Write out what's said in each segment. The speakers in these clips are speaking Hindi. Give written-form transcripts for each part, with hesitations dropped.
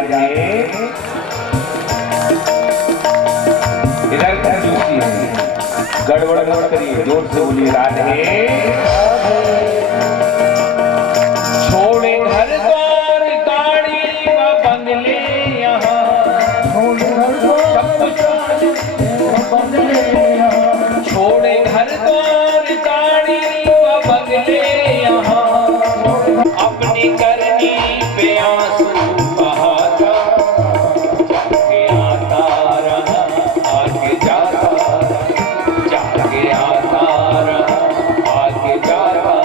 राधे। इधर कंजूसी है, गड़बड़ मत करिए, जोर से बोलिए राधे। छोड़े घर द्वार गाड़ी व बंगले यहाँ, सब कुछ छोड़े घर द्वार गाड़ी व बंगले यहाँ, अपनी करनी पे आंसू बहाता, जाके आता रहा आगे जाता, जाके आता रहा आगे जाता,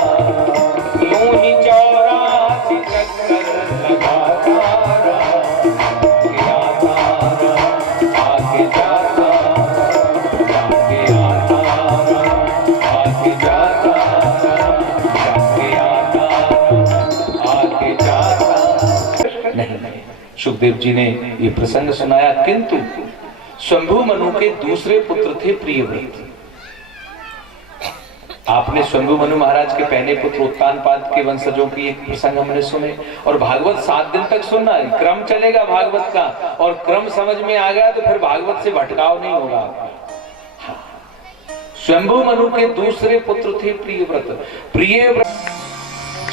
यूं ही 84 चक्कर लगाता रहा, आगे आता रहा आगे जाता, जाके आता रहा आगे जाता, सुखदेव जी ने ये प्रसंग सुनाया। किंतु शंभु मनु के दूसरे पुत्र थे प्रियव्रत। आपने शंभु मनु महाराज के पहले पुत्र उत्तानपाद के वंशजों की एक प्रसंग हमने सुने, और भागवत 7 दिन तक सुनना है, क्रम चलेगा भागवत का, और क्रम समझ में आ गया तो फिर भागवत से भटकाव नहीं होगा। शंभु मनु के दूसरे पुत्र थे प्रियव्रत। प्रियव्रत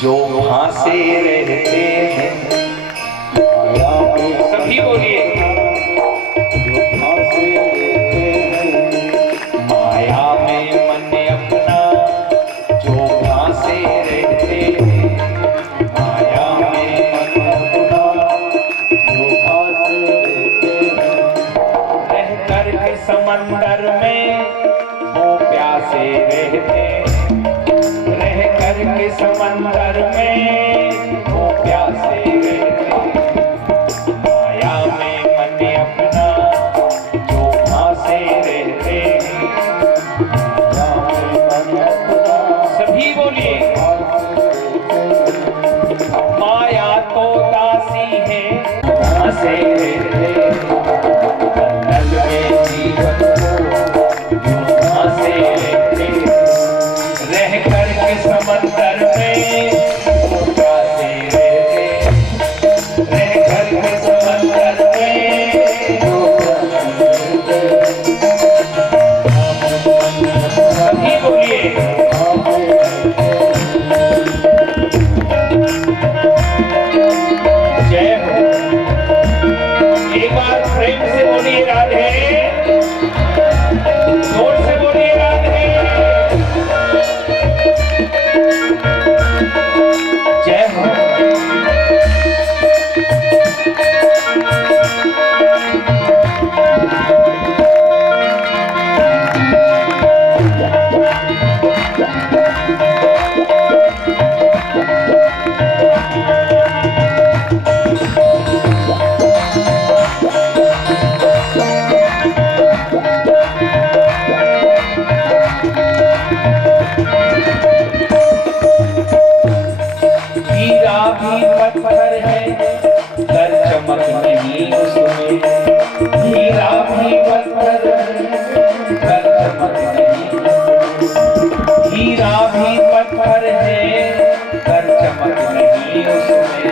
जो फांसे रहते हैं, सभी बोलिए, जो फांसे रहते हैं माया में मन अपना, जो फांसे रहते हैं माया में मन अपना, जो फांसे रहते हैं रह कर के समंदर में वो प्यासे रहते, रह कर के समंदर में वो प्यासे रहते, माया में मन अपना जो फांसे रहते, माया में मन अपना, सभी बोलिए, माया तो दासी है फांसे रहते, बंधन में जीवन को जो फांसे रहते, रह कर के समंदर में वो प्यासे रहते, रह कर के समंदर में वो प्यासे रहते, सभी बोलिए, जय हो। एक बार प्रेम से बोलिए राधे, जोर से बोलिए राधे, जय हो। हीरा भी पत्थर है कर चमक नहीं उसमें, हीरा भी पत्थर है कर चमक नहीं, हीरा भी पत्थर है कर चमक नहीं उसमें,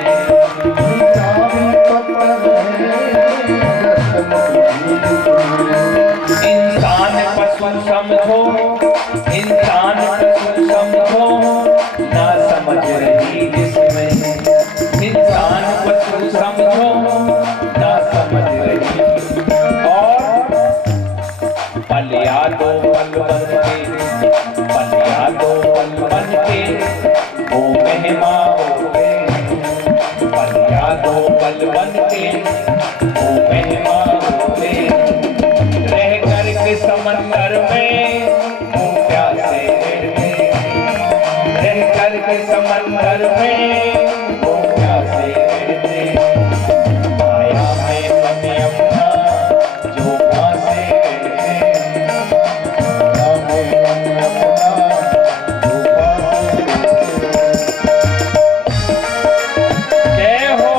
हीरा भी पत्थर है कर चमक नहीं, इंसान पशु समझो, इंसान पशु समझो ना समझ रही जिसमें, इंसान पशु समझो ना समझ रही, और पल यादो पल बन के, पल यादो पल बन के वो महिमा होते, पल यादो पल बन के वो महिमा होते, रह कर के समंदर में वो प्यासे रहते, रह कर के समंदर में वो प्यासे रहते, माया में मन अपना जो फांसे रहते, माया में मन अपना जो फांसे रहते, जय हो।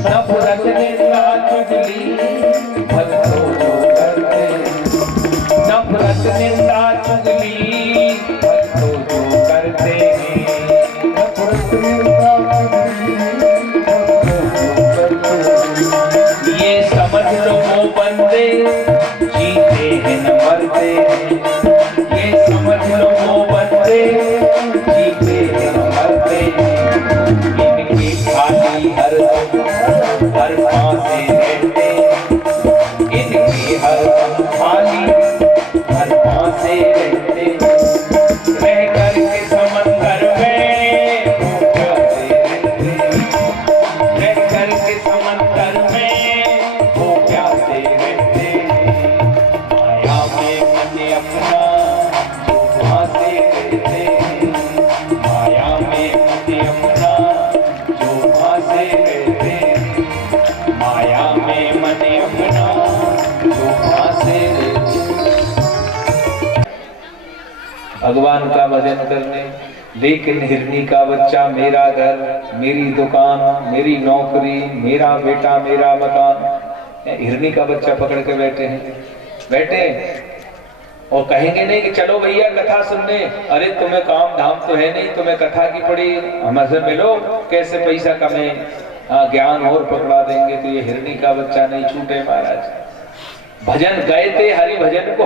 नफरत निंदा चुगली भक्तों जो करते, नफरत निंदा चुगली भक्तों जो करते हैं, नफरत निंदा चुगली भक्तों जो करते, ये समझ लो वो बंदे जीते हैं न मरते, ये समझ लो वो बंदे जीते हैं न मरते, इनकी खाली हर पासे रहते, इनकी हर खाली हर पासे रहते, रह करके समंदर में वो प्यासे रहते, रह करके समंदर में वो प्यासे रहते, माया में मन अपना जो फांसे रहते, माया में मन अपना जो फांसे रहते, माया में मन अपना जो फांसे रहते। भगवान का भजन करने, लेकिन हिरनी का बच्चा मेरा घर, मेरी दुकान, मेरी नौकरी, मेरा बेटा, मेरा मकान, हिरनी का बच्चा पकड़ के बैठे हैं, बैठे और कहेंगे नहीं कि चलो भैया कथा सुनने, अरे तुम्हें काम धाम तो है नहीं, तुम्हें कथा की पड़ी, हमसे मिलो कैसे पैसा कमे, ज्ञान और पकड़ा देंगे। तो ये हिरनी का बच्चा नहीं छूटे महाराज। भजन गए थे हरि भजन को,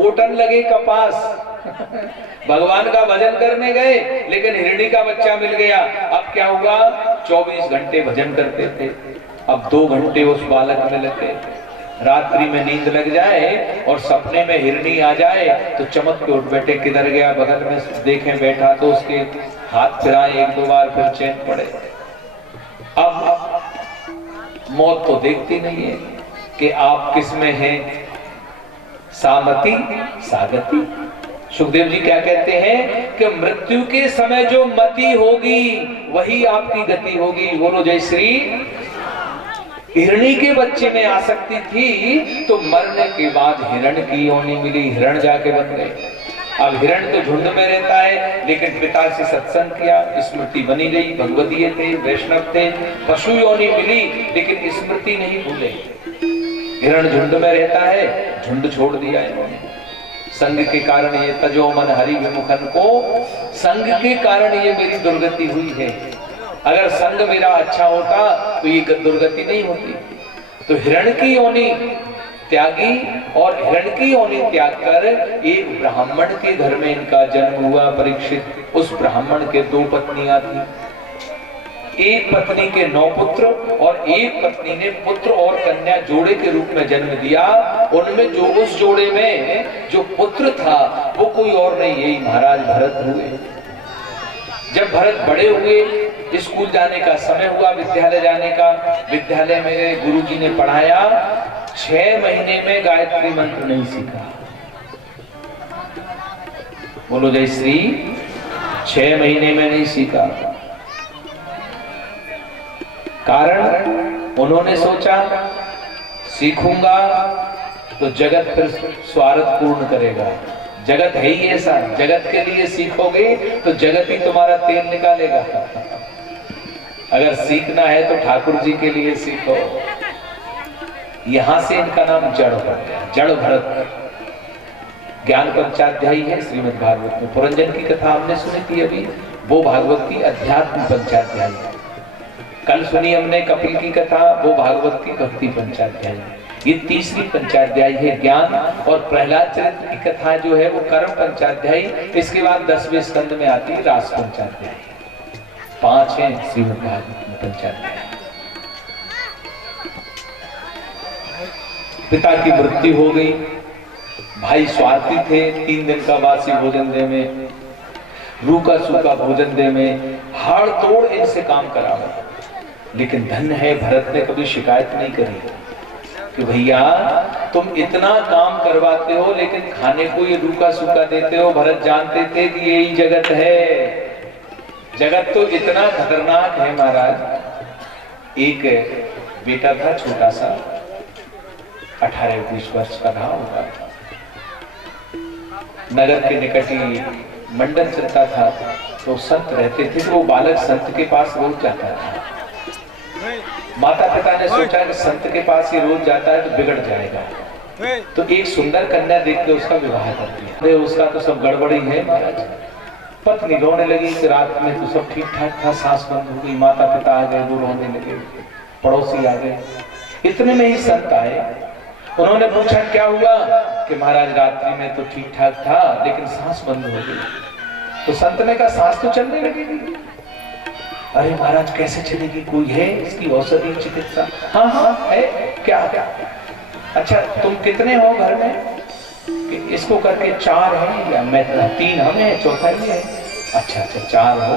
ओटन लगे कपास। भगवान का भजन करने गए लेकिन हिरनी का बच्चा मिल गया। अब क्या हुआ, 24 घंटे भजन करते थे, अब 2 घंटे उस बालक में लगे। रात्रि में नींद लग जाए और सपने में हिरनी आ जाए तो चमक के उठ बैठे, किधर गया, बगल में देखें बैठा तो उसके हाथ फिराए 1-2 बार, फिर चैन पड़े। अब मौत तो देखती नहीं है कि आप किस में हैं, सामति सागति। सुखदेव जी क्या कहते हैं कि मृत्यु के समय जो मति होगी वही आपकी गति होगी। बोलो जय श्री। हिरणी के बच्चे में आसक्ति थी तो मरने के बाद हिरण की योनि मिली, हिरण जाके बन गए। अब हिरण तो झुंड में रहता है लेकिन पिता से सत्संग किया, स्मृति बनी गई, भगवदीय थे, वैष्णव थे, पशु योनि मिली लेकिन स्मृति नहीं भूले। हिरण झुंड में रहता है, झुंड छोड़ दिया इन्होंने। संग के कारण ये तजो मन हरि विमुखन को, संग के कारण ये मेरी दुर्गति हुई है। अगर संग मेरा अच्छा होता तो ये दुर्गति नहीं होती। तो हिरण की योनि त्यागी और हिरण की योनि त्याग कर एक ब्राह्मण के घर में इनका जन्म हुआ। परीक्षित, उस ब्राह्मण के 2 पत्नियां थी। एक पत्नी के 9 पुत्र और एक पत्नी ने पुत्र और कन्या जोड़े के रूप में जन्म दिया। उनमें जो उस जोड़े में जो पुत्र था वो कोई और नहीं, यही महाराज भरत हुए। जब भरत बड़े हुए, स्कूल जाने का समय हुआ, विद्यालय जाने का, विद्यालय में गुरुजी ने पढ़ाया। 6 महीने में गायत्री मंत्र नहीं सीखा। बोलो जय श्री। 6 महीने में नहीं सीखा। कारण उन्होंने सोचा सीखूंगा तो जगत फिर स्वार्थ पूर्ण करेगा। जगत है ही ऐसा, जगत के लिए सीखोगे तो जगत ही तुम्हारा तेल निकालेगा। अगर सीखना है तो ठाकुर जी के लिए सीखो। यहां से इनका नाम जड़ हो गया, जड़ भरत। ज्ञान पंचाध्यायी है श्रीमद् भागवत में। पुरंजन की कथा हमने सुनी थी अभी, वो भागवत की अध्यात्म पंचाध्यायी है। कल सुनी हमने कपिल की कथा, वो भागवत की भक्ति पंचाध्यायी। ये तीसरी पंचाध्यायी है ज्ञान। और प्रहलाद चरित्र की कथा जो है वो कर्म पंचाध्यायी। इसके बाद 10वें स्कंद में आती है रास पंचाध्यायी। 5 है श्रीमद् भागवत में पंचाध्यायी। पिता की मृत्यु हो गई, भाई स्वार्थी थे, 3 दिन का बासी भोजन दे में, रूखा सूखा भोजन दे में, हाड़ तोड़ इनसे काम करावा। लेकिन धन्य है भरत ने कभी शिकायत नहीं करी कि भैया तुम इतना काम करवाते हो लेकिन खाने को ये रूखा सूखा देते हो। भरत जानते थे कि यही जगत है। जगत तो इतना खतरनाक है महाराज। एक बेटा था छोटा सा, 18-19 वर्ष का था होगा। नगर के निकट ही मंडल चलता था तो संत रहते थे, तो वो बालक संत के पास रोज जाता था। माता पिता ने सोचा कि संत के पास ये रोज जाता है तो बिगड़ जाएगा, तो एक सुंदर कन्या देख के उसका विवाह कर दिया। अरे उसका तो सब गड़बड़ी है महाराज। पत्नी रोने लगी कि रात में तो सब ठीक ठाक था, सांस बंद हो गई, माता पिता आ गए, वो रोने लगे, पड़ोसी आ गए। इतने में ही संत आए, उन्होंने पूछा क्या हुआ? कि महाराज रात्रि में तो ठीक ठाक था लेकिन सांस बंद हो गई। तो संत ने कहा सांस तो चलने लगेगी। अरे महाराज कैसे चलेगी, कोई है इसकी औषधि चिकित्सा? हाँ हाँ है। क्या? अच्छा तुम कितने हो घर में? कि इसको करके 4 हैं, या मैं 3 हमें, चौथा ही है। अच्छा 4 हो।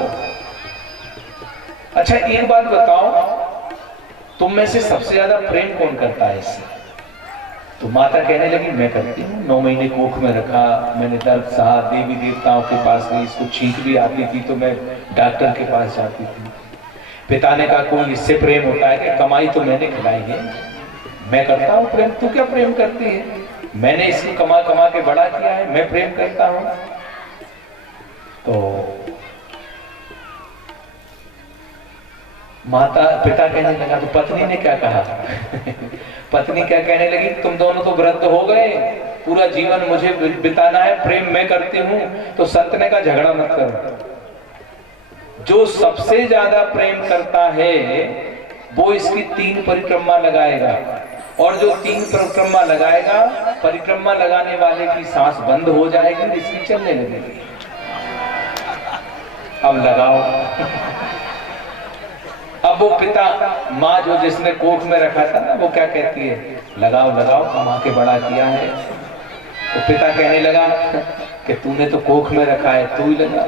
अच्छा एक बात बताओ, तुम में से सबसे ज्यादा प्रेम कौन करता है इससे? तो माता कहने लगी मैं करती हूँ, 9 महीने कोख में रखा, मैंने दर्द सहा, देवी देवताओं के पास गई, इसको छींक भी आती थी तो मैं डॉक्टर के पास जाती थी। पिता ने कहा कोई इससे प्रेम होता है कि कमाई तो मैंने खिलाई है, मैं करता हूँ प्रेम, तू क्या प्रेम करती है? मैंने इसको कमा कमा के बड़ा किया है, मैं प्रेम करता हूँ। तो पिता कहने लगा तो पत्नी ने क्या कहा? पत्नी क्या कहने लगी, तुम दोनों तो वृद्ध हो गए, पूरा जीवन मुझे बिताना है, प्रेम मैं करती हूँ। तो संत ने कहा झगड़ा मत करो, जो सबसे ज्यादा प्रेम करता है वो इसकी 3 परिक्रमा लगाएगा, और जो 3 परिक्रमा लगाएगा, परिक्रमा लगाने वाले की सांस बंद हो जाएगी, इसकी चलने लगेगी। अब लगाओ। अब वो पिता माँ जो जिसने कोख में रखा था ना, वो क्या कहती है, लगाओ लगाओ, कमा के बड़ा किया है। तो पिता कहने लगा कि तूने तो कोख में रखा है, तू ही लगा।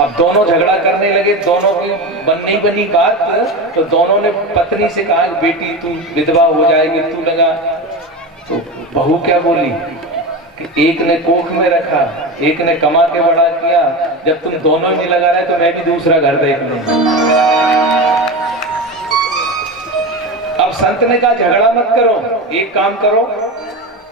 अब दोनों झगड़ा करने लगे, दोनों की नहीं बनी बात, तो दोनों ने पत्नी से कहा बेटी तू विधवा हो जाएगी, तू लगा। तो बहू क्या बोली कि एक ने कोख में रखा, एक ने कमा के बड़ा किया, जब तुम दोनों ही नहीं लगा रहे तो मैं भी दूसरा घर देख लूंगा। अब संत ने कहा झगड़ा मत करो, एक काम करो,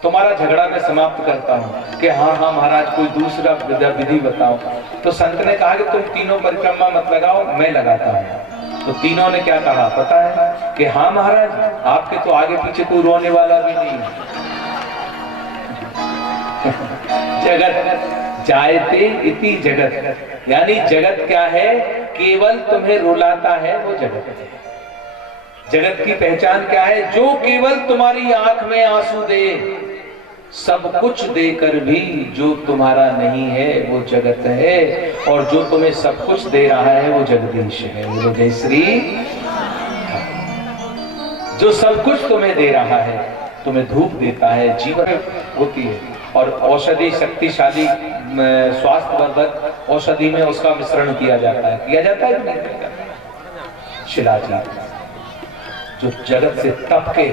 तुम्हारा झगड़ा मैं समाप्त करता हूँ। कि हाँ हाँ महाराज कोई दूसरा विधि बताओ। तो संत ने कहा कि तुम तीनों परिक्रमा मत लगाओ, मैं लगाता हूँ। तो तीनों ने क्या कहा पता है? कि हाँ महाराज, आपके तो आगे पीछे कोई रोने वाला भी नहीं है। जगत जायते इति जगत, यानी जगत क्या है? केवल तुम्हें रुलाता है वो जगत है। जगत की पहचान क्या है? जो केवल तुम्हारी आंख में आंसू दे, सब कुछ देकर भी जो तुम्हारा नहीं है वो जगत है, और जो तुम्हें सब कुछ दे रहा है वो जगदीश है। बोलो जय श्री। जो सब कुछ तुम्हें दे रहा है, तुम्हें धूप देता है, जीवन होती है, और औषधि शक्तिशाली स्वास्थ्यवर्धक औषधि में उसका मिश्रण किया जाता है। किया जाता है नहीं? शिलाजीत जो जगत से तप के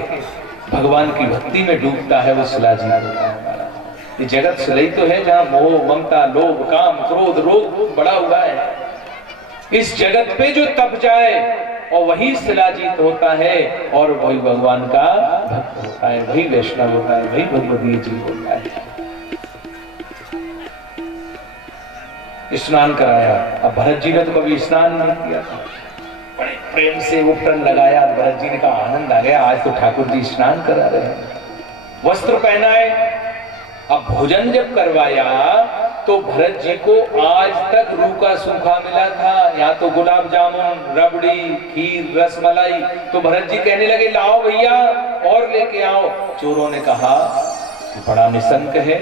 भगवान की भक्ति में डूबता है वो शिलाजीत होता है हमारा। ये जगत शिलाई तो है जहाँ मोह ममता लोभ काम क्रोध रोग बड़ा हुआ है। इस जगत पे जो तप जाए और वही शिलाजीत होता है, और वही भगवान का भक्त होता है, वही वैष्णव होता है, वही भगवदीय जीव होता है। स्नान कराया। अब भरत जी ने तो कभी स्नान नहीं किया था, बड़े प्रेम से उपटन लगाया। भरत जी ने कहा आनंद आ गया, आज तो ठाकुर जी स्नान करा रहे हैं। वस्त्र पहनाए। अब भोजन जब करवाया तो भरत जी को आज तक रूखा सूखा मिला था, यहाँ तो गुलाब जामुन रबड़ी खीर रसमलाई। तो भरत जी कहने लगे लाओ भैया और लेके आओ। चोरों ने कहा बड़ा निसंक है,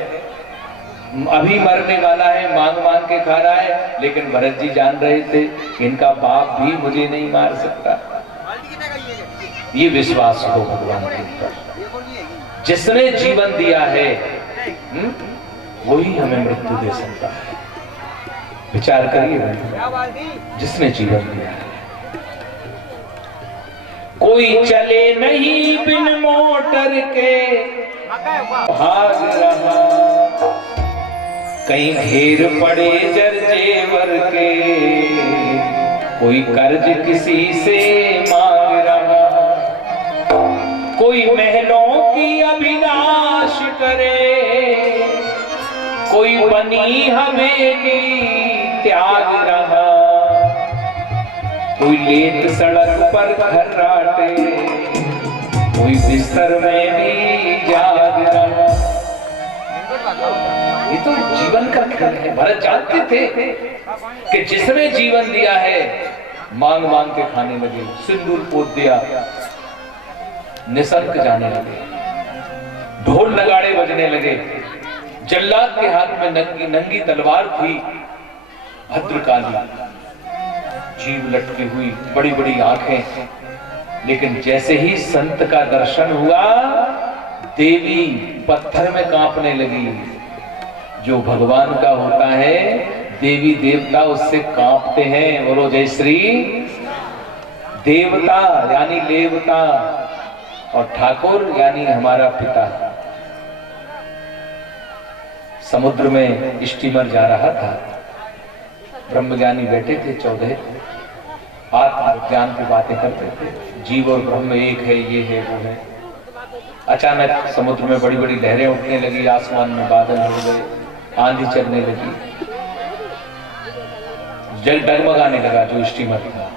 अभी मरने वाला है, मांग मांग के खा रहा है। लेकिन भरत जी जान रहे थे इनका बाप भी मुझे नहीं मार सकता। ये विश्वास हो भगवान के ऊपर। जिसने जीवन दिया है वही हमें मृत्यु दे सकता है। विचार करिए, जिसने जीवन दिया है। कोई चले नहीं बिन मोटर के भाग रहा, कहीं घेर पड़े जरजेवर के, कोई कर्ज किसी से मांग रहा, कोई महलों की अभिलाष करे, कोई बनी हवेली त्याग रहा, कोई लेट सड़क पर खर्राटे, कोई बिस्तर में भी जाग रहा। ये तो जीवन का खेल है। भरत जानते थे कि जिसने जीवन दिया है मांग मांग के खाने लगे, सिंदूर पोत दिया, निसर्ग जाने लगे, ढोल नगाड़े बजने लगे, जल्लाद के हाथ में नंगी नंगी तलवार थी, भद्रकाली, जीभ लटकी हुई, बड़ी बड़ी आंखें। लेकिन जैसे ही संत का दर्शन हुआ, देवी पत्थर में कांपने लगी। जो भगवान का होता है, देवी देवता उससे कांपते हैं। बोलो जय श्री। देवता यानी लेवता और ठाकुर यानी हमारा पिता। समुद्र में स्टीमर जा रहा था, ब्रह्मज्ञानी बैठे थे 14, आत्मज्ञान की बातें करते थे, जीव और ब्रह्म एक है, ये है वो है। अचानक समुद्र में बड़ी बड़ी लहरें उठने लगी, आसमान में बादल हो गए, आंधी चलने लगी, जल डगमगाने लगा। जो स्टीमर था,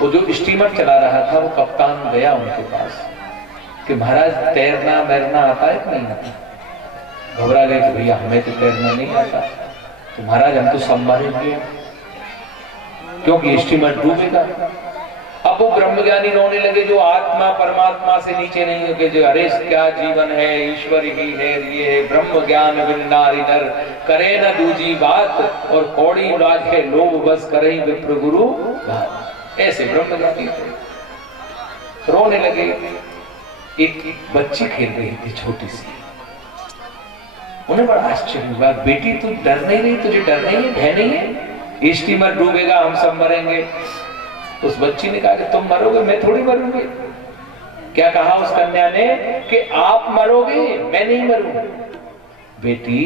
वो जो स्टीमर चला रहा था, वो कप्तान गया उनके पास कि महाराज तैरना मैरना आता है कि नहीं आता। घबरा गए कि भैया हमें तो तैरना नहीं आता। तो महाराज हम तो सब मरेंगे क्योंकि स्टीमर डूबेगा। अब वो ब्रह्मज्ञानी रोने लगे, जो आत्मा परमात्मा से नीचे नहीं है, कि जो अरे क्या जीवन है, ईश्वर ही है, ये है ब्रह्म ज्ञान बिन नारी नर, करे न दूजी बात, और कौड़ी लागे लोग बस करे विप्र गुरु। ऐसे ब्रह्मज्ञानी थे, रोने लगे। एक बच्ची खेल रही थी छोटी सी, उन्हें बड़ा आश्चर्य हुआ, बेटी तू डर नहीं रही, तुझे डर नहीं है, भय नहीं है, स्टीमर डूबेगा, हम सब मरेंगे। उस बच्ची ने कहा कि तुम मरोगे, मैं थोड़ी मरूंगी। क्या कहा उस कन्या ने कि आप मरोगे, मैं नहीं मरूंगी। बेटी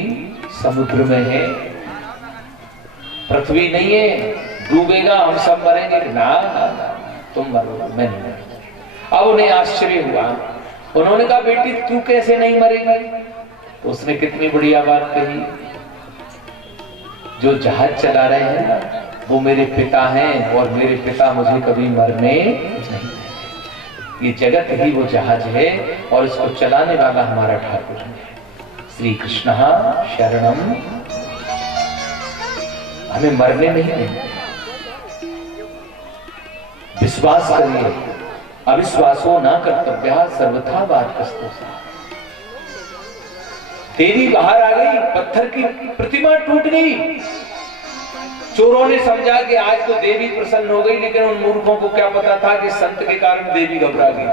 समुद्र में है, पृथ्वी नहीं है, डूबेगा, हम सब मरेंगे। ना तुम मरोगे, मैं नहीं मरूंगी। अब उन्हें आश्चर्य हुआ, उन्होंने कहा बेटी तू कैसे नहीं मरेगी। तो उसने कितनी बढ़िया बात कही, जो जहाज चला रहे हैं ना, वो मेरे पिता हैं और मेरे पिता मुझे कभी मरने नहीं। ये जगत ही वो जहाज है और इसको चलाने वाला हमारा ठाकुर है। श्री कृष्ण शरणम। हमें मरने नहीं देंगे, विश्वास करिए, अविश्वासो ना कर्तव्य सर्वथा बात। देवी बाहर आ गई, पत्थर की प्रतिमा टूट गई। चोरों ने समझा कि आज तो देवी प्रसन्न हो गई, लेकिन उन मूर्खों को क्या पता था कि संत के कारण देवी घबरा गई।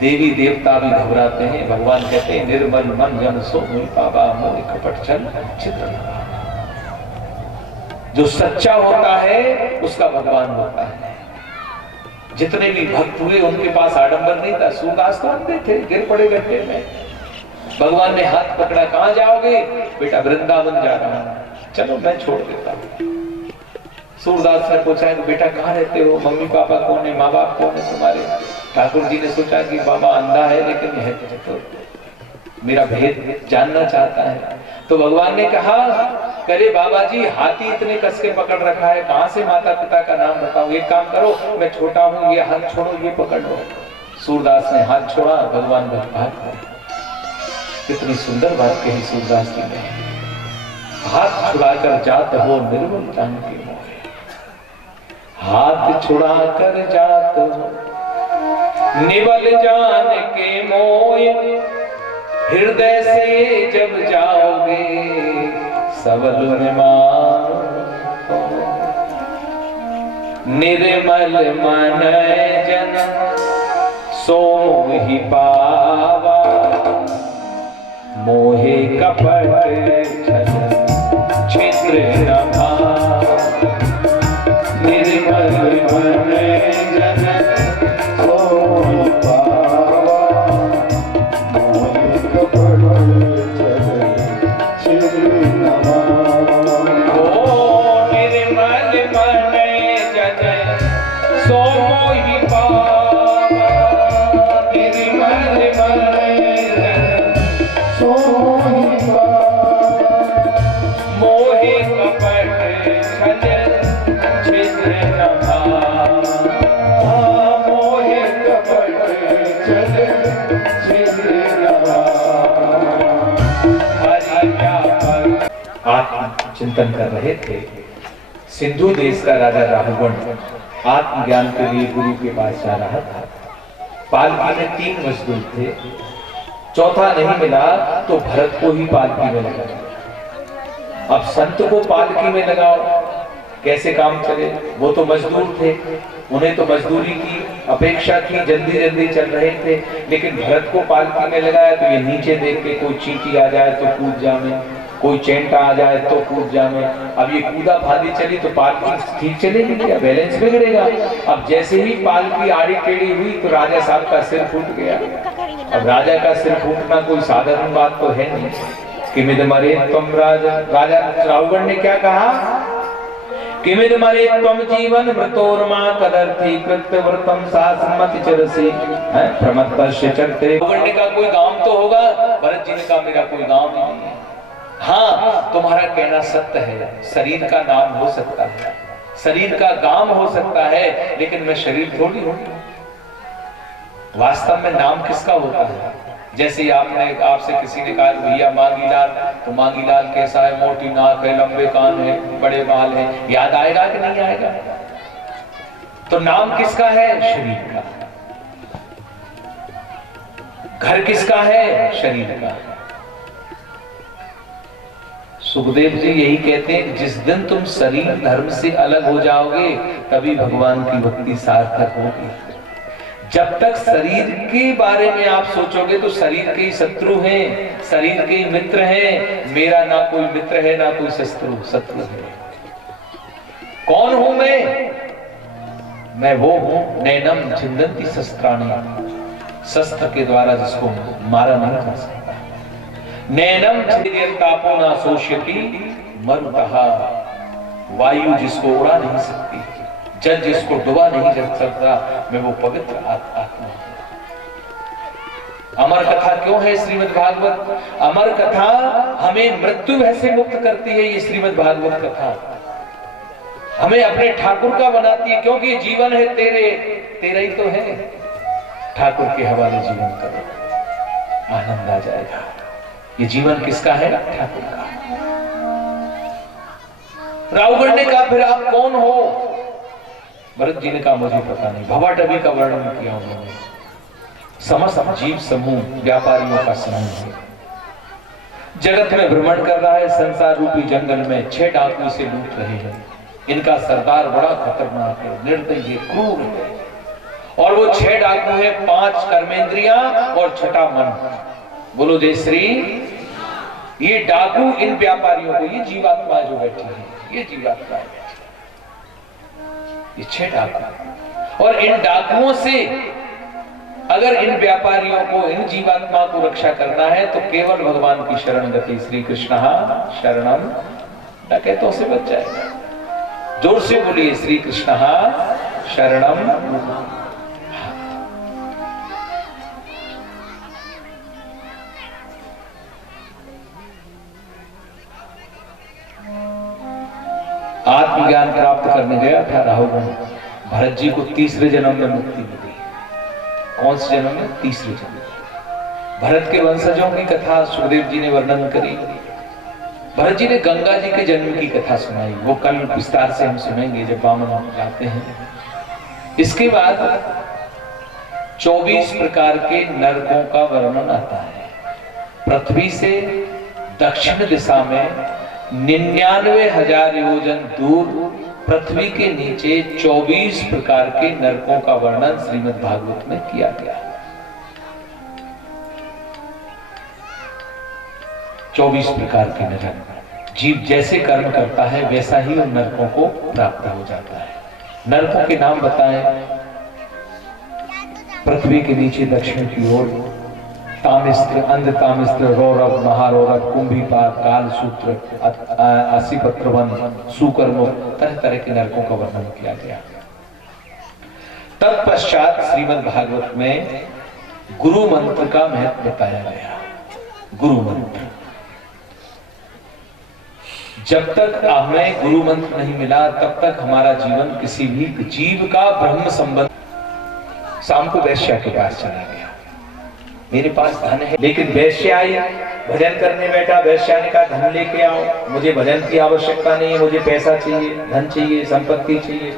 देवी देवता भी घबराते हैं। भगवान कहते हैं निर्मल मन जन सो बाबा मोह कपट छल चित्र। जो सच्चा होता है उसका भगवान होता है। जितने भी भक्त हुए उनके पास आडंबर नहीं था। सूरदास तो अंधे थे, गिर पड़े गड्ढे में। भगवान ने हाथ पकड़ा, कहां जाओगे बेटा, वृंदावन जा रहा हूं, चलो मैं छोड़ देता हूं। सूरदास ने पूछा कि बेटा कहां रहते हो, मम्मी पापा कौन है, माँ बाप कौन है तुम्हारे। ठाकुर जी ने सोचा कि बाबा अंधा है लेकिन है तो मेरा भेद जानना चाहता है। तो भगवान ने कहा करे बाबा जी हाथी इतने कस के पकड़ रखा है, कहां से माता पिता का नाम बताऊं। एक काम करो, मैं छोटा हूं, ये हाथ छोड़ो, ये पकड़ लो। सूरदास ने हाथ छोड़ा, भगवान भाग। कितनी सुंदर बात कही सूरदास जी ने। हाथ छुड़ाकर जात हो निर्मल जान के मोहे, हाथ छुड़ाकर जात हो निबल जान के मोय। हृदय से जब जाओगे सबल निर्माण, निर्मल मन जन सो ही पावा। मोहे कपट छल छिद्र न भाव। निर्मल मन जन सो ही पावा। मोहे कपट छल छिद्र न भाव। ओ निर्मल मन जन सो ही पावा। निर्मल मन मोहे कपट चिंतन कर रहे थे। सिंधु देश का राजा राहुगण आत्मज्ञान के लिए गुरु के पास जा रहा था। पालकी में 3 मजदूर थे, चौथा नहीं मिला तो भरत को ही पालकी में लगा। अब संत को पालकी में लगाओ, कैसे काम चले? वो तो मजदूर थे, उन्हें तो मजदूरी की अपेक्षा थी, जल्दी जल्दी चल रहे थे। लेकिन भरत को पालकी में लगाया तो ये नीचे देख के कोई चींटी आ जाए तो कूद जामे, कोई चेंटा आ जाए तो कूद जामे। अब ये कूदा फादी चली तो पालकी ठीक चलेगी क्या? बैलेंस बिगड़ेगा। अब जैसे ही पालकी आड़ी टेढ़ी हुई तो राजा साहब का सिर फूट गया। अब राजा का सिर फूटना कोई साधारण बात तो है नहीं। किमिद मरे तुम राजा राहुगण ने क्या कहा? किमिद मरे त्वम जीवन मृतोर्मा कदर्थी कृत्य व्रतम सासमति चरसी प्रमत्तस्य चरते। राहुगण ने कहा कोई गांव तो होगा। भरत जी ने कहा मेरा कोई गांव नहीं है। हाँ, तुम्हारा कहना सत्य है, शरीर का नाम हो सकता है, शरीर का गांव हो सकता है, लेकिन मैं शरीर थोड़ी हूं। वास्तव में नाम किसका होता है? जैसे आपसे किसी ने कहा भैया मांगीलाल, तो मांगीलाल कैसा है? मोटी नाक है, लंबे कान है, बड़े बाल है, याद आएगा कि नहीं आएगा? तो नाम किसका है? शरीर का। घर किसका है? शरीर का। सुखदेव जी यही कहते हैं, जिस दिन तुम शरीर धर्म से अलग हो जाओगे तभी भगवान की भक्ति सार्थक होगी। जब तक शरीर के बारे में आप सोचोगे तो शरीर के ही शत्रु हैं, शरीर के ही मित्र हैं। मेरा ना कोई मित्र है ना कोई शत्रु है। कौन हूं मैं वो हूं नैनम छिन्दन्ति शस्त्राणि, शस्त्र के द्वारा जिसको मारा नहीं जा सकता। नैनम तापो न शोष्यति मरुतः, वायु जिसको उड़ा नहीं सकती, जल जिसको डुबा नहीं जा सकता, मैं वो पवित्र आत्मा हूं। अमर कथा क्यों है श्रीमद् भागवत? अमर कथा हमें मृत्यु भय से मुक्त करती है। ये श्रीमद् भागवत कथा हमें अपने ठाकुर का बनाती है, क्योंकि जीवन है तेरा ही तो है। ठाकुर के हवाले जीवन करो, आनंद आ जाएगा। ये जीवन किसका है? ठाकुर का। राहुगण ने कहा फिर आप कौन हो? भरत जी ने कहा मुझे पता नहीं। भवाटवी का वर्णन किया उन्होंने। समस्त जीव समूह व्यापारियों का समूह है, जगत में भ्रमण कर रहा है। संसार रूपी जंगल में 6 डाकू से लूट रहे हैं। इनका सरदार बड़ा खतरनाक है, निर्दयी है, क्रूर है। और वो 6 डाकू है, 5 कर्मेंद्रियां और 6ठा मन। बोलो जय श्री। ये डाकू इन व्यापारियों को, ये जीवात्मा जो बैठी है, ये जीवात्मा है, ये 6 डाकू। और इन डाकुओं से अगर इन व्यापारियों को, इन जीवात्मा को रक्षा करना है तो केवल भगवान की शरण गति। श्री कृष्ण शरणम, डकैतों से बच जाएगा। जोर से बोलिए श्री कृष्ण शरणम। आत्मज्ञान प्राप्त करने गया था राहुगण। भरत जी को तीसरे जन्म में मुक्ति मिली। कौन से जन्म में? तीसरे जन्म। भरत के वंशजों की कथा सुखदेव जी ने वर्णन करी। भरत जी ने गंगा जी के जन्म की कथा सुनाई, वो कल विस्तार से हम सुनेंगे जब वामन जाते हैं। इसके बाद 24 प्रकार के नरकों का वर्णन आता है। पृथ्वी से दक्षिण दिशा में 99,000 योजन दूर पृथ्वी के नीचे 24 प्रकार के नरकों का वर्णन श्रीमद् भागवत में किया गया। 24 प्रकार के नरक। जीव जैसे कर्म करता है वैसा ही उन नरकों को प्राप्त हो जाता है। नरकों के नाम बताएं। पृथ्वी के नीचे दक्षिण की ओर तामिस्त्र, अंध तामिस्त्र, रौरव, महारौरव, कुंभीपाक, कालसूत्र, असिपत्रवन, सुकर्म, तरह तरह के नरकों का वर्णन किया गया। तत्पश्चात श्रीमद् भागवत में गुरु मंत्र का महत्व बताया गया। गुरु मंत्र, जब तक हमें गुरु मंत्र नहीं मिला तब तक हमारा जीवन किसी भी जीव का ब्रह्म संबंध। शाम को वैश्या के पास चला गया, मेरे पास धन है, लेकिन वैश्या आई भजन करने बैठा, वैश्या ने कहा धन लेके आओ, मुझे भजन की आवश्यकता नहीं है, मुझे पैसा चाहिए, धन चाहिए, संपत्ति चाहिए।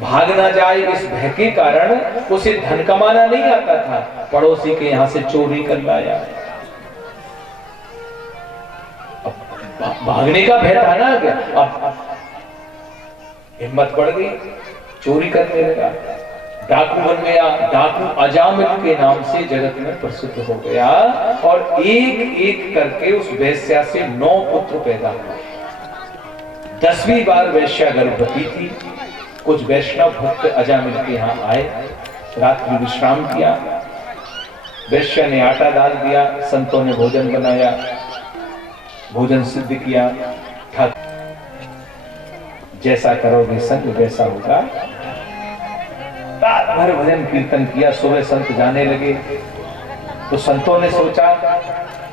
भाग ना जाए इस भय के कारण उसे धन कमाना नहीं आता था, पड़ोसी के यहाँ से चोरी कर लाया। भागने का भय था ना, अब हिम्मत बढ़ गई, चोरी करने लगा, डाकू बन गया। डाकू अजामिल के नाम से जगत में प्रसिद्ध हो गया और एक एक करके उस वैश्या से 9 पुत्र पैदा हुए। 10वीं बार वैश्या गर्भवती थी। कुछ वैष्णव भक्त अजामिल के यहाँ आए, रात्रि विश्राम किया। वैश्या ने आटा डाल दिया, संतों ने भोजन बनाया, भोजन सिद्ध किया। जैसा करोगे संग वैसा होगा। रात भर भजन कीर्तन किया। सुबह संत जाने लगे तो संतों ने सोचा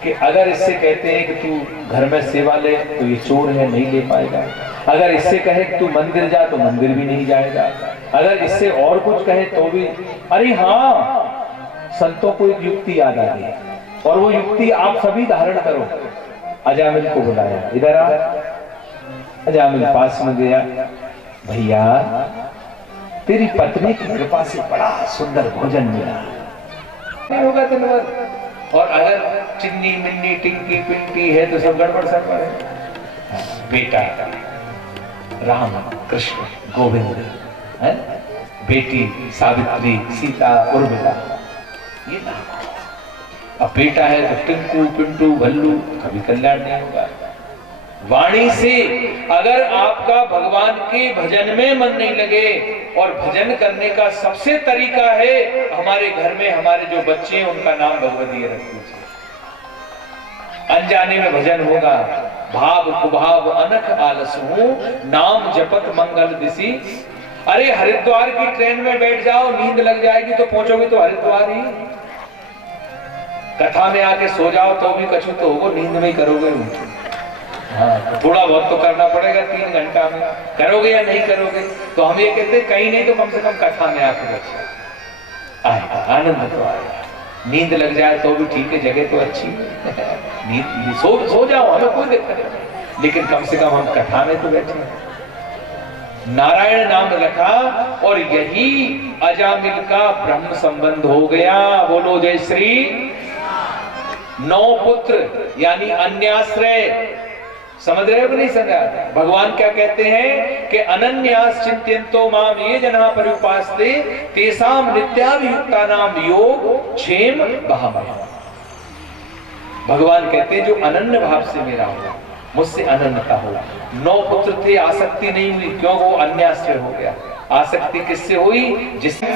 कि अगर इससे कहते हैं कि तू घर में सेवा ले तो ये चोर है, नहीं ले पाएगा। अगर इससे कहे कि तू मंदिर जा तो मंदिर भी नहीं जाएगा। अगर इससे और कुछ कहे तो भी। अरे हाँ, संतों को एक युक्ति याद आ गई और वो युक्ति आप सभी धारण करो। अजामिल को बुलाया, इधर आ। अजामिल पास में गया, भैया तेरी पत्नी की कृपा से बड़ा सुंदर भोजन मिला, नहीं होगा दिन भर। और अगर चिन्नी मिन्नी टिंकी पिंकी है तो सब गड़बड़ सड़बड़ है। बेटा राम कृष्ण गोविंद है, बेटी सावित्री सीता उर्मिला, ये नाम। अब बेटा है तो टिंकू पिंटू भल्लू, कभी कल्याण नहीं होगा। वाणी से अगर आपका भगवान के भजन में मन नहीं लगे, और भजन करने का सबसे तरीका है हमारे घर में हमारे जो बच्चे हैं उनका नाम भगवतीय रख दीजिए। अनजाने में भजन होगा। भाव कुभाव अनख आलसहूं, नाम जपत मंगल दिसी। अरे हरिद्वार की ट्रेन में बैठ जाओ, नींद लग जाएगी तो पहुंचोगे तो हरिद्वार ही। कथा में आके सो जाओ तो भी कछु तो होगा, नींद में ही करोगे। हाँ, थोड़ा बहुत तो करना पड़ेगा 3 घंटा में। करोगे या नहीं करोगे? तो हम ये कहते हैं कहीं नहीं तो कम से कम कथा में आके बैठो, आएगा आनंद तो आएगा। नींद लग जाए तो भी ठीक है, जगह तो अच्छी है। नींद सो जाओ, हमें कोई दिक्कत नहीं, लेकिन कम से कम हम कथा में तो बैठे। नारायण नाम रखा और यही अजामिल का ब्रह्म संबंध हो गया। बोलो जय श्री। 9 पुत्र यानी अन्याश्रय। समझ रहे हो कि नहीं समझा? भगवान क्या कहते हैं कि अनन्यास चिंत्यन्तो माम ये जना पर्युपास्ते तेसाम नित्याभियुक्तानाम योग क्षेम बहमः। भगवान कहते हैं जो अनन्य भाव से मेरा होगा, मुझसे अनन्यता होगा। 9 पुत्र थे, आसक्ति नहीं हुई, क्यों? वो अन्याश्रय हो गया। आसक्ति किससे हुई? जिससे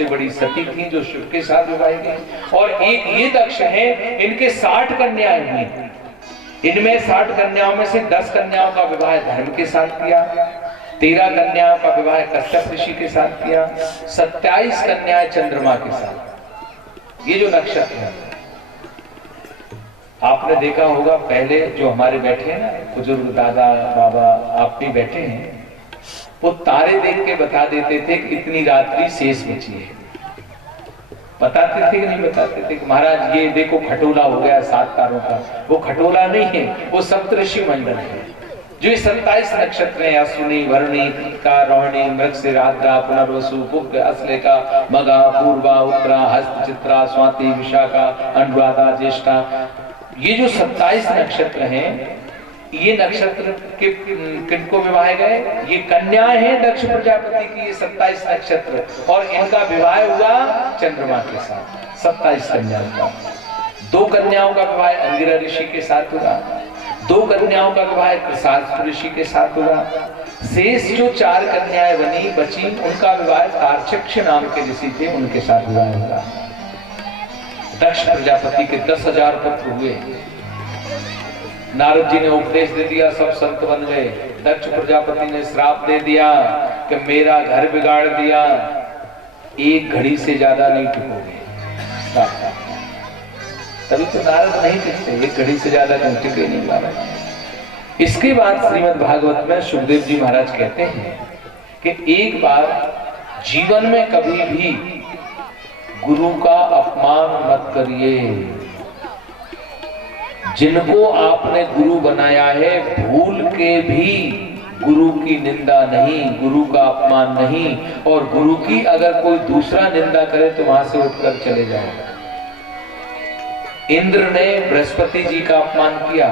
सबसे बड़ी सती थी जो शिव के साथ विवाह गई। और एक ये दक्ष हैं, इनके 60 कन्याएं हुई। इनमें 60 कन्याओं में से 10 कन्याओं का विवाह धर्म के साथ किया, 13 कन्याओं का विवाह कश्यप ऋषि के साथ किया, 27 कन्याएं चंद्रमा के साथ। ये जो नक्षत्र है, आपने देखा होगा पहले जो हमारे बैठे हैं ना बुजुर्ग दादा बाबा, आप भी बैठे हैं, वो तारे देख के बता देते थे कि इतनी रात्रि शेष बची है। बताते थे कि नहीं बताते थे कि महाराज ये देखो खटोला हो गया 7 तारों का। वो खटोला नहीं है, वो सप्तऋषि मंडल है। जो 27 नक्षत्र हैं, अश्विनी, भरणी, कृत्तिका, रोहिणी, मृगशिरा, आद्रा, पुनर्वसु, पुष्य, अश्लेषा, मघा, पूर्वा, उत्तरा, हस्त, चित्रा, स्वाति, विशाखा, अनुराधा, ज्येष्ठा, ये जो 27 नक्षत्र हैं, ये नक्षत्र के किनको विवाह गए? ये कन्याएं हैं दक्ष प्रजापति की, ये 27 नक्षत्र, और इनका विवाह हुआ चंद्रमा के साथ। 27 कन्याओं का, 2 कन्याओं का विवाह अंगिरा ऋषि के साथ हुआ, 2 कन्याओं का विवाह कृषास्त्र ऋषि के साथ हुआ। शेष जो 4 कन्याएं बची, उनका विवाह तार्क्षक्ष नाम के ऋषि थे, उनके साथ विवाह हुआ। दक्ष प्रजापति के 10,000 पुत्र हुए। नारद जी ने उपदेश दे दिया, सब संत बन गए। दक्ष प्रजापति ने श्राप दे दिया कि मेरा घर बिगाड़ दिया, 1 घड़ी से ज्यादा नहीं टिकोगे। तभी तो नारद नहीं टिकते, 1 घड़ी से ज्यादा टिके नहीं नारद। इसके बाद श्रीमद् भागवत में सुखदेव जी महाराज कहते हैं कि एक बार जीवन में कभी भी गुरु का अपमान मत करिए। जिनको आपने गुरु बनाया है, भूल के भी गुरु की निंदा नहीं, गुरु का अपमान नहीं, और गुरु की अगर कोई दूसरा निंदा करे तो वहां से उठकर चले जाओ। इंद्र ने बृहस्पति जी का अपमान किया,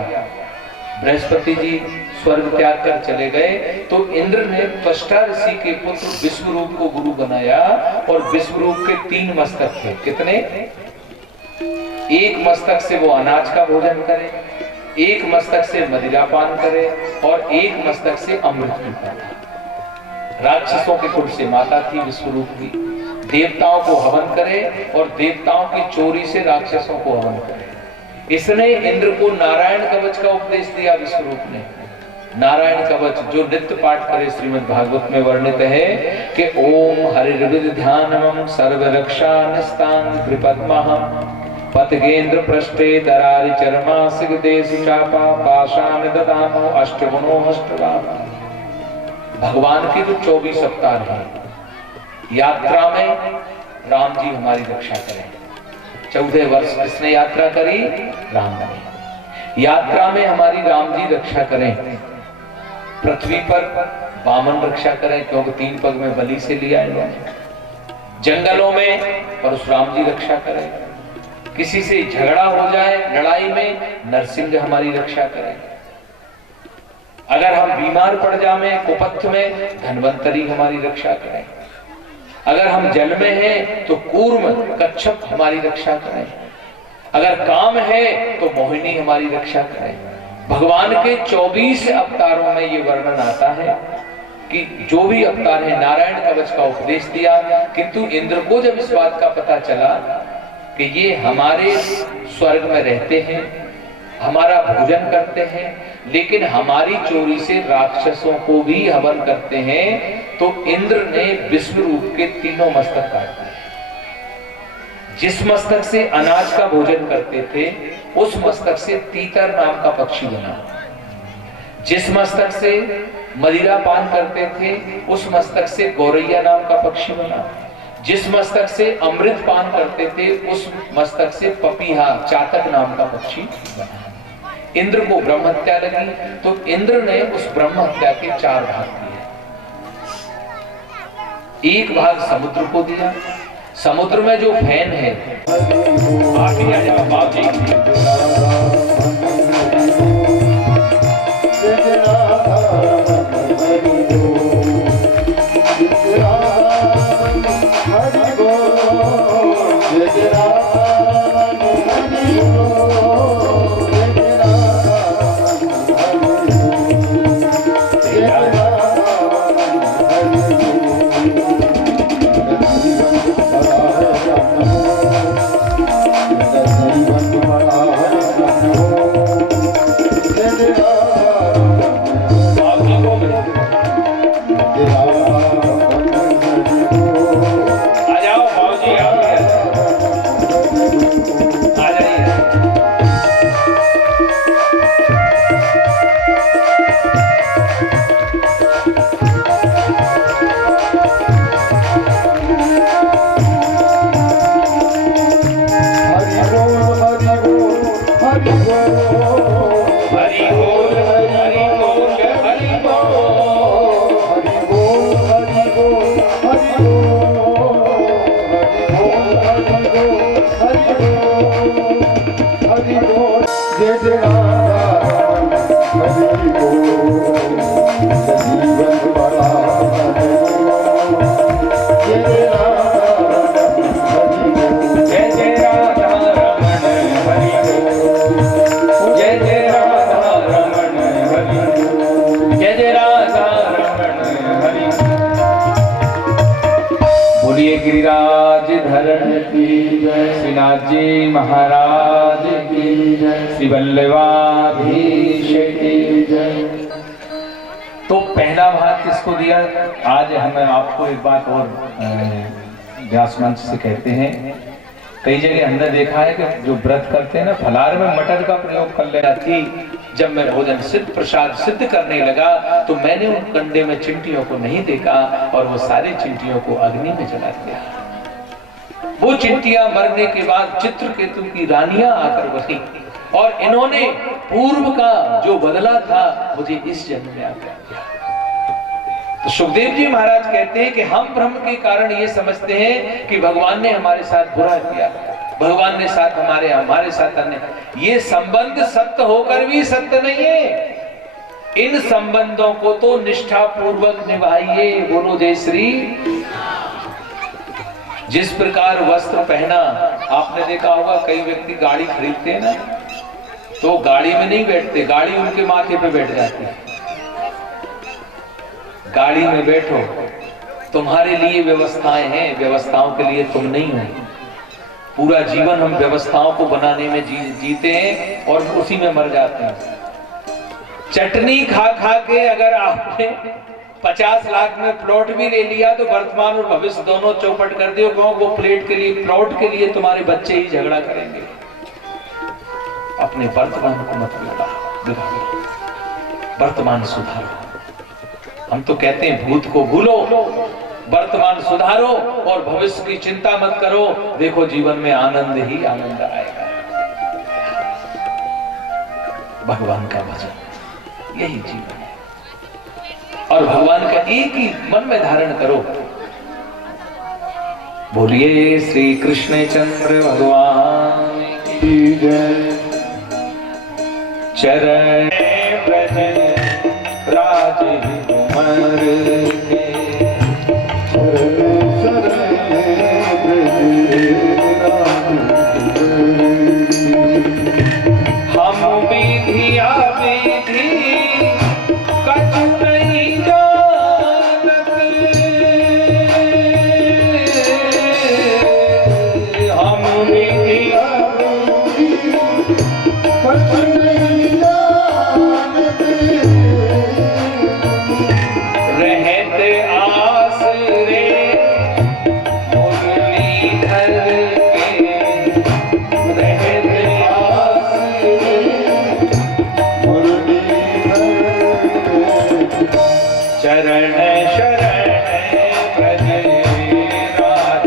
बृहस्पति जी स्वर्ग त्याग कर चले गए, तो इंद्र ने त्वष्टा ऋषि के पुत्र विश्वरूप को गुरु बनाया, और विश्वरूप के 3 मस्तक थे। कितने? 1 मस्तक से वो अनाज का भोजन करे, 1 मस्तक से मदिरा पान करे, और 1 मस्तक से अमृत पीता था। राक्षसों के कुल से माता थी विश्वरूप की। देवताओं को हवन करे, और देवताओं की चोरी से राक्षसों को हवन करे। इसने इंद्र को नारायण कवच का उपदेश दिया विश्वरूप ने। नारायण कवच जो नित्य पाठ करे, श्रीमद् भागवत में वर्णित है कि ओम हरिर्विद ध्यानमं सर्व रक्षा निस्तांग त्रिपद्महं पतगेंद्र पृष्ठे दरारि चर्मासिक देश चापा पाषाण ददानो अष्टगुणो अष्टवा। भगवान की तो 24 अवतार है। यात्रा में राम जी हमारी रक्षा करें। 14 वर्ष किसने यात्रा करी? राम ने। यात्रा में हमारी राम जी रक्षा करें। पृथ्वी पर वामन रक्षा करें, क्योंकि 3 पग में बलि से लिया इन्होंने। जंगलों में परशुराम जी रक्षा करें। किसी से झगड़ा हो जाए लड़ाई में, नरसिंह हमारी रक्षा करें। अगर हम बीमार पड़ जाए कुपथ में, धन्वंतरी हमारी रक्षा करें। अगर हम जल में हैं तो कूर्म कच्छप हमारी रक्षा करें। अगर काम है तो मोहिनी हमारी रक्षा करें। भगवान के 24 अवतारों में ये वर्णन आता है कि जो भी अवतार है, नारायण कवच का उपदेश दिया, किंतु इंद्र को जब इस बात का पता चला कि ये हमारे स्वर्ग में रहते हैं, हमारा भोजन करते हैं, लेकिन हमारी चोरी से राक्षसों को भी हवन करते हैं, तो इंद्र ने विश्वरूप के 3 मस्तक काट दिए। जिस मस्तक से अनाज का भोजन करते थे, उस मस्तक से तीतर नाम का पक्षी बना। जिस मस्तक से मदिरा पान करते थे, उस मस्तक से गौरैया नाम का पक्षी बना। जिस मस्तक से अमृत पान करते थे, उस मस्तक से पपीहा चातक नाम का पक्षी बना। इंद्र को ब्रह्म हत्या लगी, तो इंद्र ने उस ब्रह्म हत्या के 4 भाग दिए। एक भाग समुद्र को दिया। समुद्र में जो फैन है, आगे आ जाओ बाप जी। महाराज की जय, श्री वल्लभाधीश की जय। तो पहला भाग किसको दिया? आज हम आपको एक बात और व्यास मंच से कहते हैं, कई जगह हमने देखा है कि जो व्रत करते हैं ना, फलाहार में मटर का प्रयोग कर लेना थी। जब मैं भोजन सिद्ध प्रसाद सिद्ध करने लगा तो मैंने उन कंडे में चिंटियों को नहीं देखा और वो सारे चिंटियों को अग्नि में जला दिया। वो चिंटियां मरने के बाद चित्रकेतु की रानियां आकर बसी और इन्होंने पूर्व का जो बदला था मुझे इस जन्म में आकर दिया। तो सुखदेव जी महाराज कहते हैं कि हम ब्रह्म के कारण ये समझते हैं कि भगवान ने हमारे साथ बुरा किया, भगवान ने साथ हमारे साथ अन्याय। ये संबंध सत्य होकर भी सत्य नहीं है। इन संबंधों को तो निष्ठा पूर्वक निभाइए। बोलो जय श्री। जिस प्रकार वस्त्र पहना, आपने देखा होगा कई व्यक्ति गाड़ी खरीदते हैं ना, तो गाड़ी में नहीं बैठते, गाड़ी उनके माथे पे बैठ जाती है। गाड़ी में बैठो, तुम्हारे लिए व्यवस्थाएं हैं, व्यवस्थाओं के लिए तुम नहीं हो। पूरा जीवन हम व्यवस्थाओं को बनाने में जीते हैं और उसी में मर जाते हैं। चटनी खा खा के अगर आपने 50 लाख में प्लॉट भी ले लिया तो वर्तमान और भविष्य दोनों चौपट कर दियो, क्योंकि वो प्लॉट के लिए तुम्हारे बच्चे ही झगड़ा करेंगे। अपने वर्तमान को मत बिगाड़ो, वर्तमान सुधारो। हम तो कहते हैं भूत को भूलो, वर्तमान सुधारो और भविष्य की चिंता मत करो। देखो जीवन में आनंद ही आनंद आएगा। भगवान का भजन यही जीवन है और भगवान का एक ही मन में धारण करो। बोलिए श्री कृष्ण चंद्र भगवान की जय। चरण ब्रज राज कुमार के, हम विधिया विधि कछु नहीं जानत, हम विधिया कछु नहीं जानत, रहते आसरे मुरलीधर के, रहते आसरे मुरलीधर के, चरण शरण ब्रज राज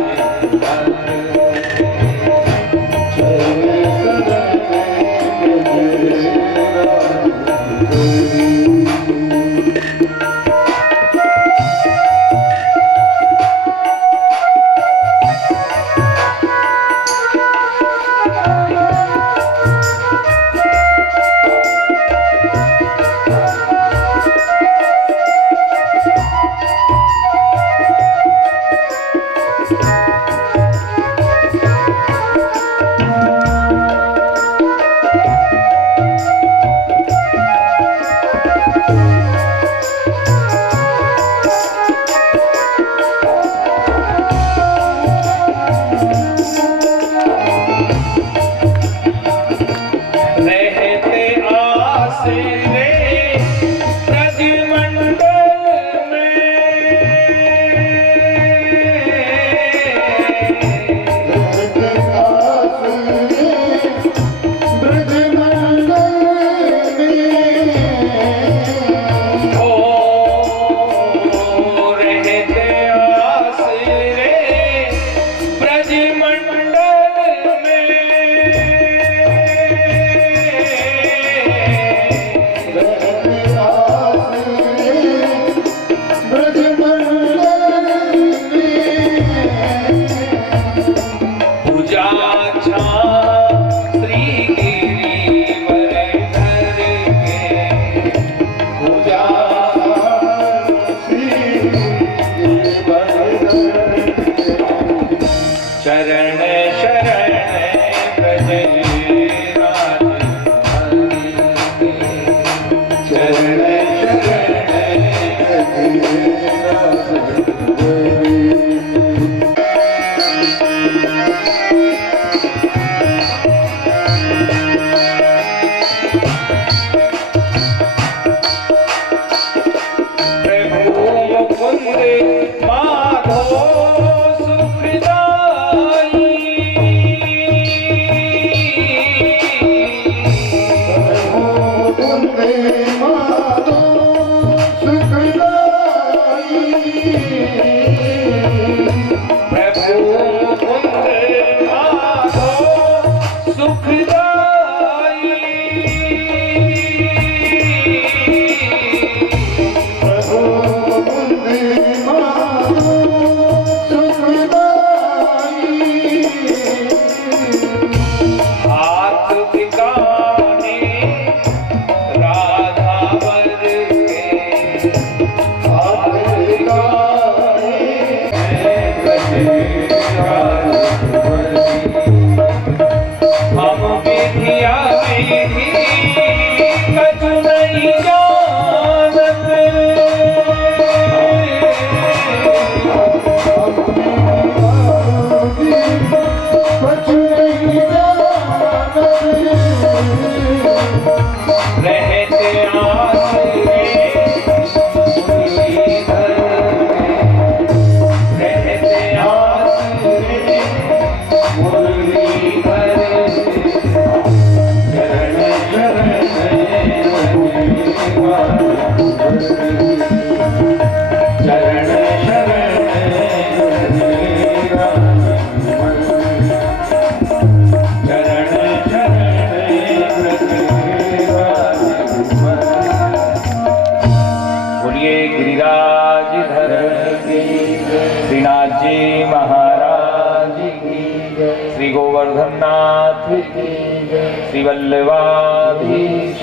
श्री वल्लभाधीश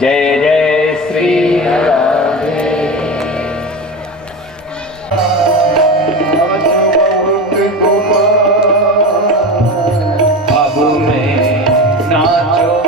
जय जय श्री राधे। बाबू में नाचो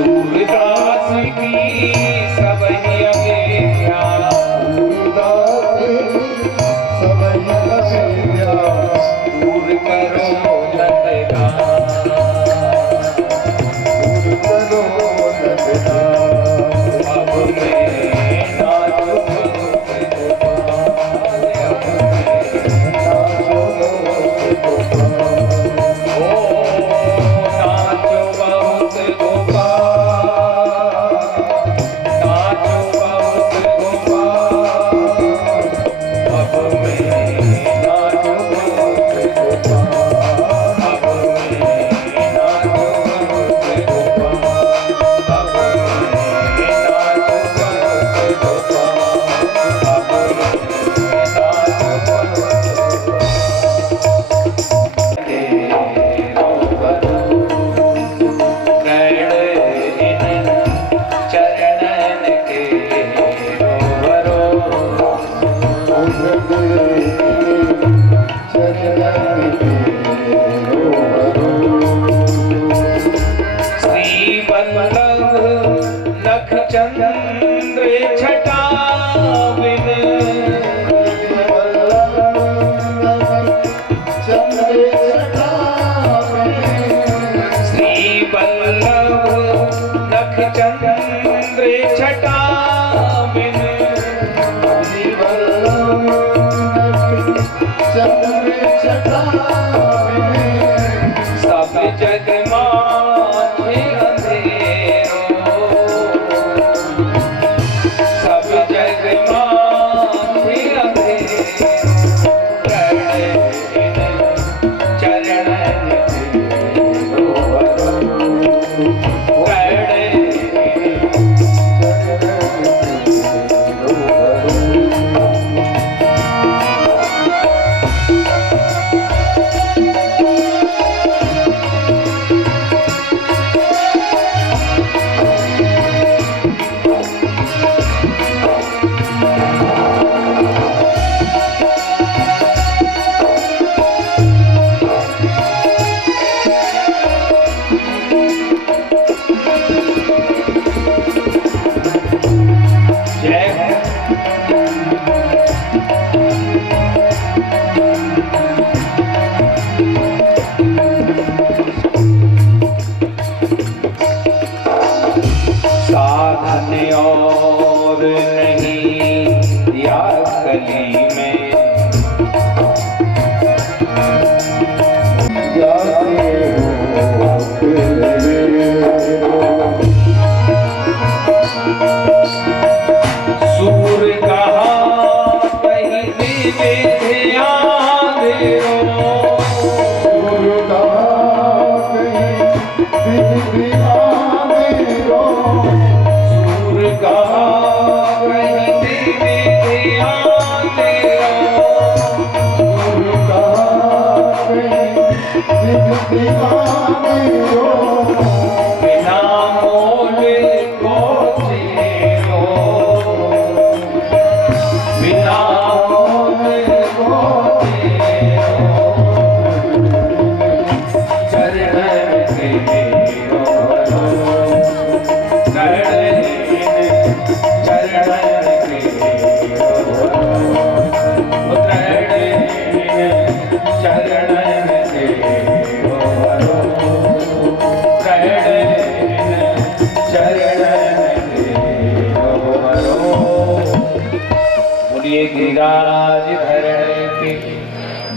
सूरदास की सब ही अवेद्या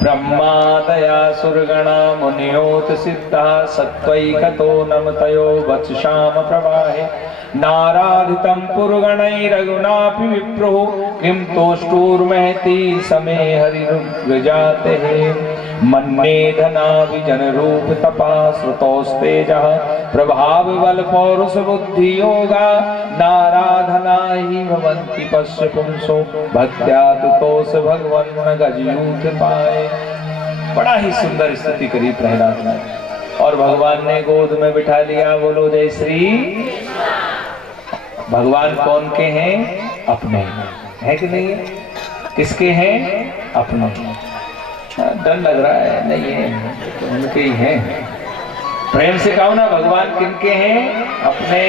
ब्रह्मादयासुरगणा मुनियोत सिद्धा सत्त्वैकतो नमतयो वत्साम प्रवाहे नाराधितं पुरगणैरघुनापि विप्रो किं तोष्टुर्महति समे हरिरुग्रजाते मन्ये धनाभिजनरूप तपा श्रुतोस्तेजः प्रभाव बल पौरुष बुद्धि योगा नाराधना ही भवन्ति पश्य पुंसो भक्त्या तुतोष भगवन् गजयूथ पाए। बड़ा ही सुंदर स्तुति करी प्रहलाद ने और भगवान ने गोद में बिठा लिया। बोलो जय श्री। भगवान कौन के हैं? अपने है कि नहीं? किसके हैं? अपने। डर लग रहा है? नहीं है, तो उनके ही हैं। प्रेम से कहो ना, भगवान किनके हैं? अपने।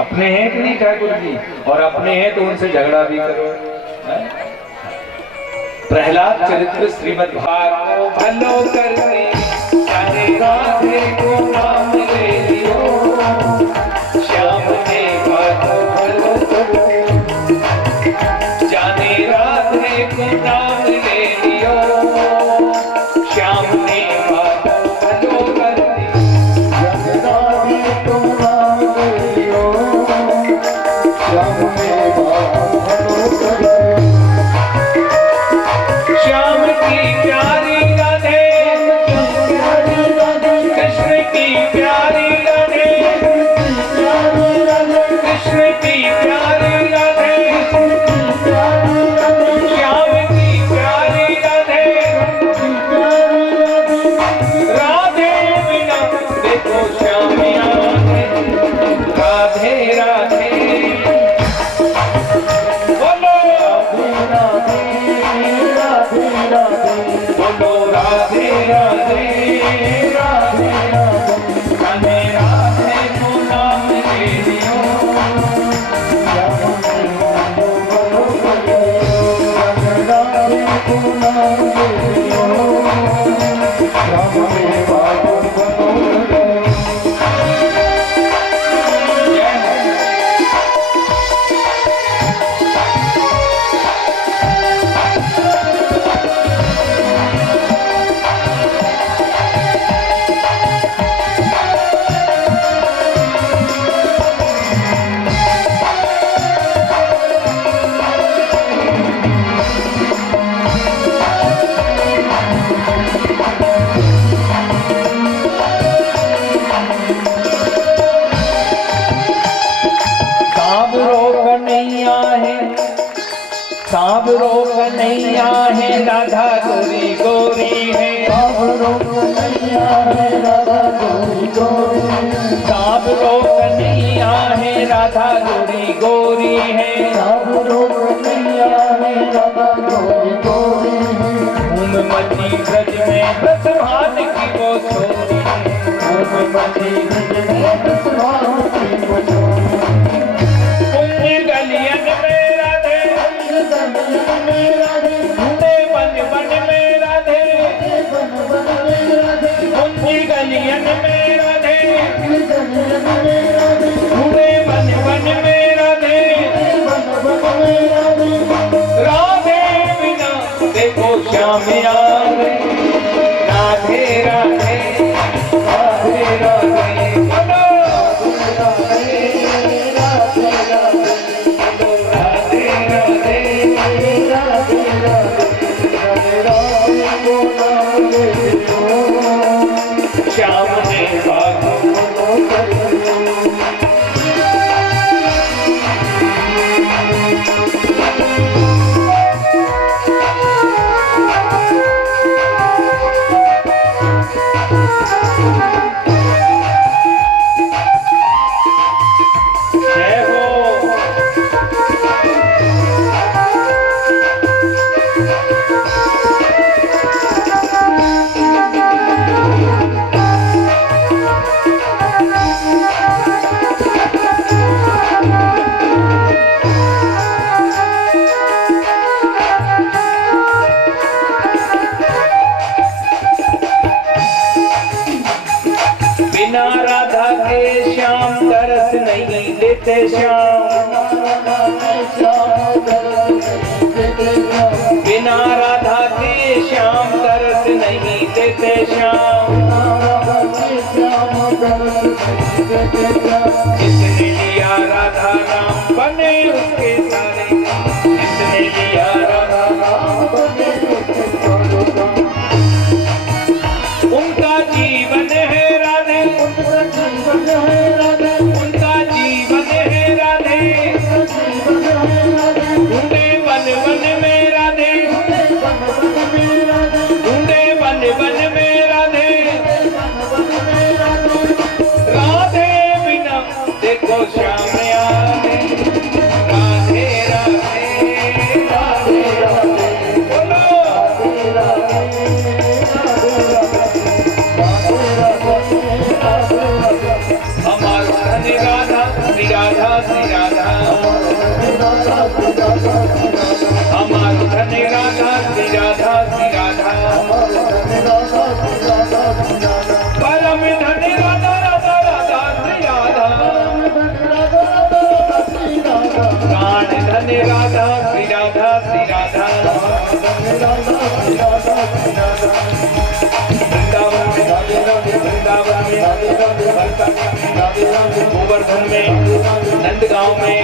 अपने हैं कि नहीं ठाकुर जी? और अपने हैं तो उनसे झगड़ा भी करो। प्रहलाद चरित्र श्रीमद् भागवत भलो करते सारे राधे को नाम ले लियो श्याम ने बातों भलो करते जाने राधे को नाम ले लियो श्याम ने बातों भलो करते जाने राधे को नाम ले लियो श्याम ने बातों भलो करते श्याम की प्यारी राधे बोलो राधे राधे राधे राधे राधे को नाम ले लियो सांवरो कन्हैया है राधा गोरी गोरी है सांवरो कन्हैया है राधा गोरी गोरी सांवरो कन्हैया है राधा गोरी गोरी है सांवरो कन्हैया है राधा गोरी गोरी है घूम मची ब्रज में ब्रजभान की वो छोरी घूम मची ब्रज में ब्रजभान की वो छोरी पुण्य गलियन में गलियन में राधे घूमे बन बन में राधे राधे बिना देखो श्याम यार राधे राधे राधे राधे बोलो राधे राधे राधे राधे राधे श्याम ने बिना राधा के श्याम तरस नहीं देते श्याम बिना राधा के श्याम तरस नहीं देते श्याम जिसने लिया राधा नाम बने उसके सारे जिसने लिया राधा नाम बने उनका जीवन है राधे उनका जीवन है राधे उनका जीवन है राधे ढूंढे बन बन में राधे ढूंढे बन बन में राधे राधे बिना देखो श्याम यारे राधे राधे राधे राधे बोलो हमारा धन राधा श्री राधा श्री राधा हमारा धन राधा श्री राधा श्री राधा परम धन राधा राधा राधा श्री राधा प्राण धन राधा श्री राधा श्री राधा वृंदावन में गोवर्धन में नंदगांव में